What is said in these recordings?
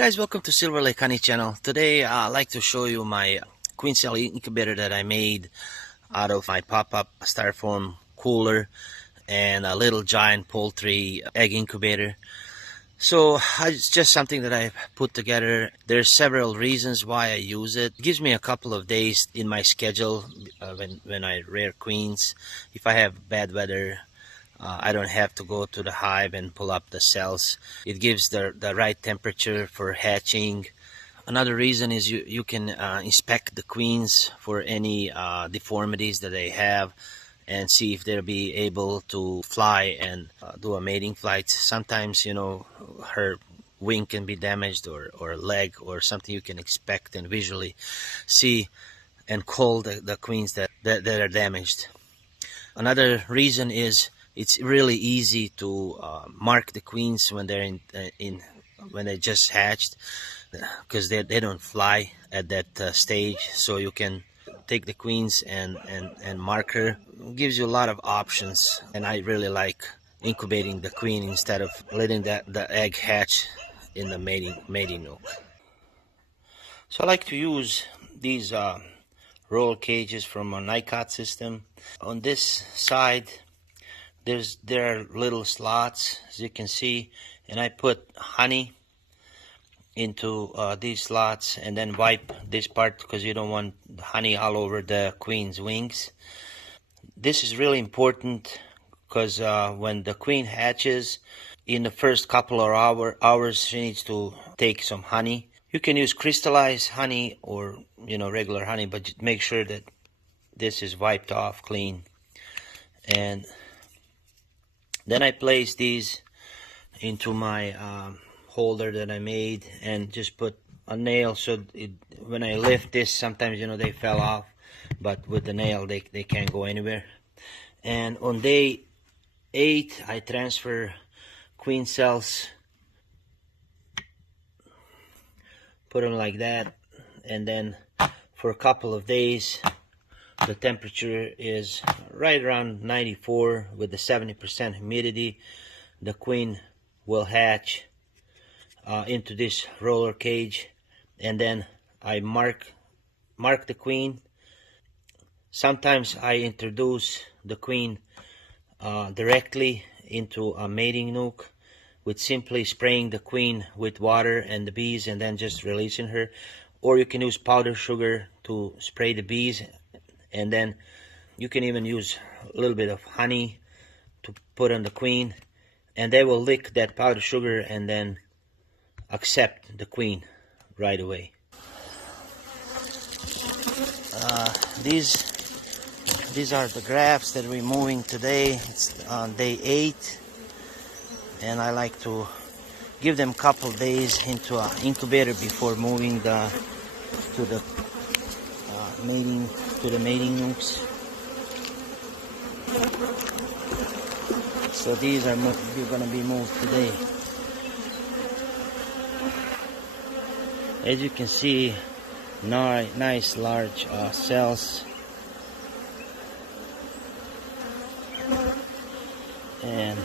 Guys, welcome to Silver Lake Honey channel. Today I'd like to show you my queen cell incubator that I made out of my pop-up styrofoam cooler and a little giant poultry egg incubator. So it's just something that I put together. There's several reasons why I use it. It gives me a couple of days in my schedule when I rear queens. If I have bad weather, I don't have to go to the hive and pull up the cells. It gives the right temperature for hatching. Another reason is you can inspect the queens for any deformities that they have and see if they'll be able to fly and do a mating flight. Sometimes, her wing can be damaged or a leg or something you can expect and visually see and call the queens that are damaged. Another reason is it's really easy to mark the queens when they're when they just hatched, because they don't fly at that stage. So you can take the queens and mark her. It gives you a lot of options, and I really like incubating the queen instead of letting the egg hatch in the mating nook. So I like to use these roll cages from a NICOT system. On this side, there are little slots, as you can see, and I put honey into these slots and then wipe this part because you don't want the honey all over the queen's wings. This is really important because when the queen hatches, in the first couple of hours she needs to take some honey. You can use crystallized honey or regular honey, but make sure that this is wiped off clean. And then I place these into my holder that I made and just put a nail so when I lift this, sometimes they fell off, but with the nail they can't go anywhere. And on day 8 I transfer queen cells, put them like that, and then for a couple of days the temperature is right around 94 with the 70% humidity. The queen will hatch into this roller cage, and then I mark the queen. Sometimes I introduce the queen directly into a mating nook with simply spraying the queen with water and the bees and then just releasing her, or you can use powdered sugar to spray the bees, and then you can even use a little bit of honey to put on the queen, and they will lick that powdered sugar and then accept the queen right away. These are the grafts that we're moving today. It's on day 8, and I like to give them a couple days into an incubator before moving to the mating nooks. So these are going to be moved today. As you can see, nice large cells, and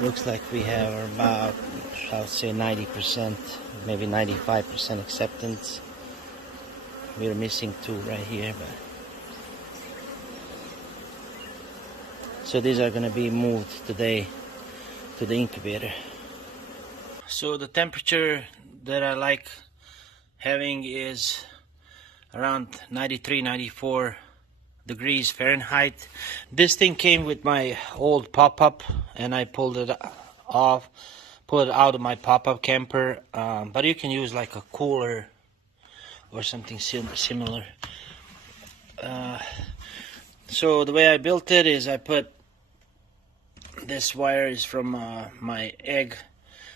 looks like we have about, I would say, 90%, maybe 95% acceptance. We're missing 2 right here, but so these are going to be moved today to the incubator. So the temperature that I like having is around 93-94 degrees Fahrenheit. This thing came with my old pop-up, and I pulled it out of my pop-up camper, but you can use like a cooler or something similar. So the way I built it is I put this wire is from my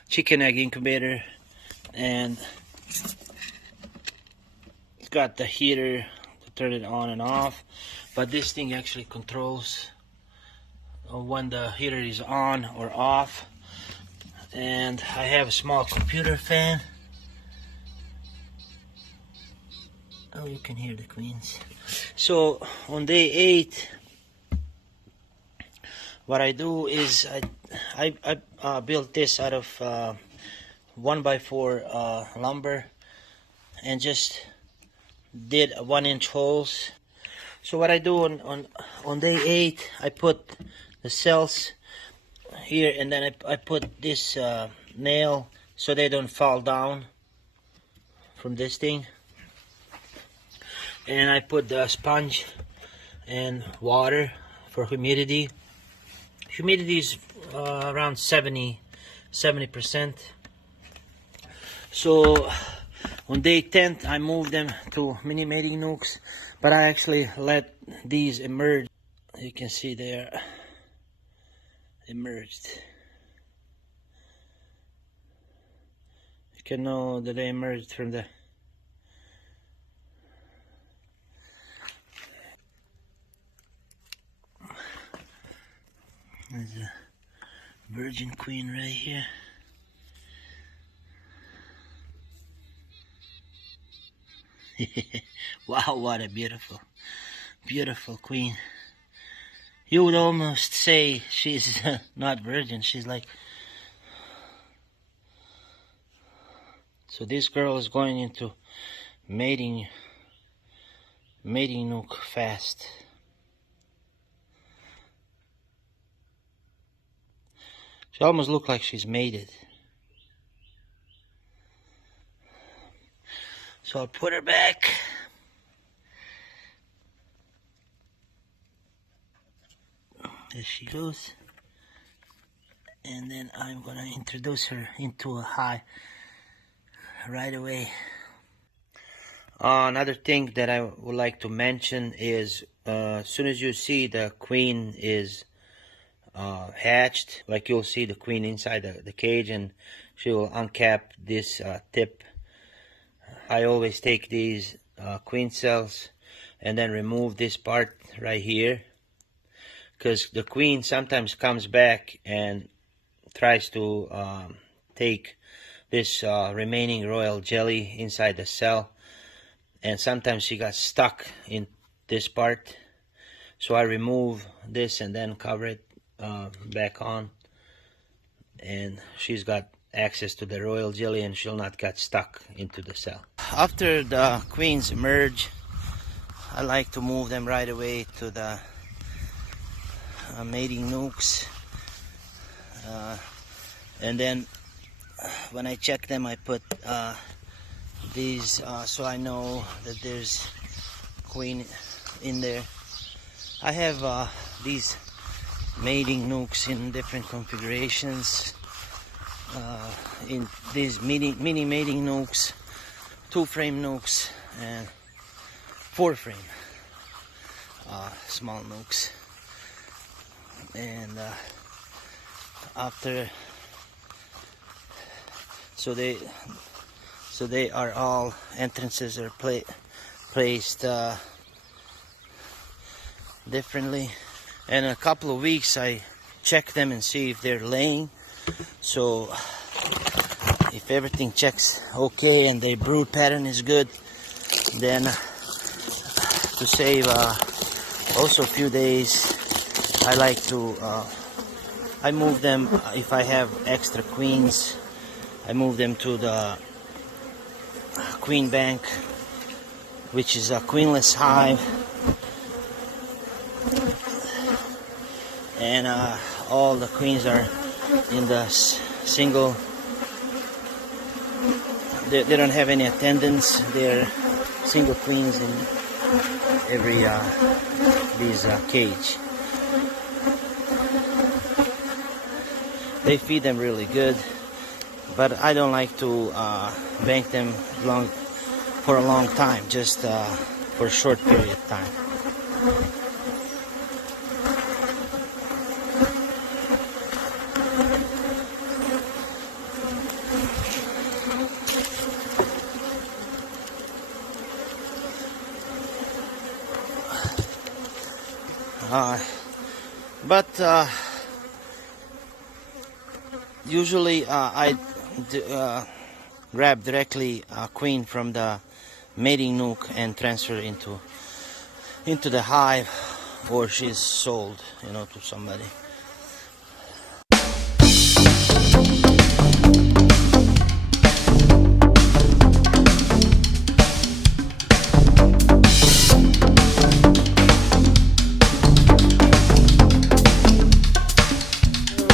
chicken egg incubator, and it's got the heater to turn it on and off, but this thing actually controls when the heater is on or off. And I have a small computer fan. Oh, you can hear the queens. So on day 8, what I do is I built this out of 1x4 lumber and just did 1-inch holes. So what I do on day 8, I put the cells here, and then I put this nail so they don't fall down from this thing, and I put the sponge and water for humidity. Humidity is around 70%. So on day 10 I moved them to mini mating nooks, but I actually let these emerge. You can see they're emerged. You can know that they emerged from the there's a virgin queen right here. Wow, what a beautiful queen. You would almost say she's not virgin. She's like... So this girl is going into mating nook fast. She almost looks like she's mated. So I'll put her back. There she goes. And then I'm gonna introduce her into a hive right away. Another thing that I would like to mention is as soon as you see the queen is hatched, like you'll see the queen inside the cage, and she will uncap this tip. I always take these queen cells and then remove this part right here, because the queen sometimes comes back and tries to take this remaining royal jelly inside the cell, and sometimes she got stuck in this part. So I remove this and then cover it back on, and she's got access to the royal jelly and she'll not get stuck into the cell. After the queens emerge, I like to move them right away to the mating nooks, and then when I check them, I put these so I know that there's queen in there. I have these mating nooks in different configurations. In these mini mating nooks, 2-frame nooks, and 4-frame small nooks. And after, so they are all, entrances are placed differently. And in a couple of weeks I check them and see if they're laying. So if everything checks okay and their brood pattern is good, then to save also a few days, I like to I move them. If I have extra queens, I move them to the queen bank, which is a queenless hive, and all the queens are in the single. They don't have any attendants. They're single queens in every cage. They feed them really good, but I don't like to bank them for a long time, just for a short period of time. But usually I grab directly a queen from the mating nook and transfer into the hive, or she's sold, to somebody.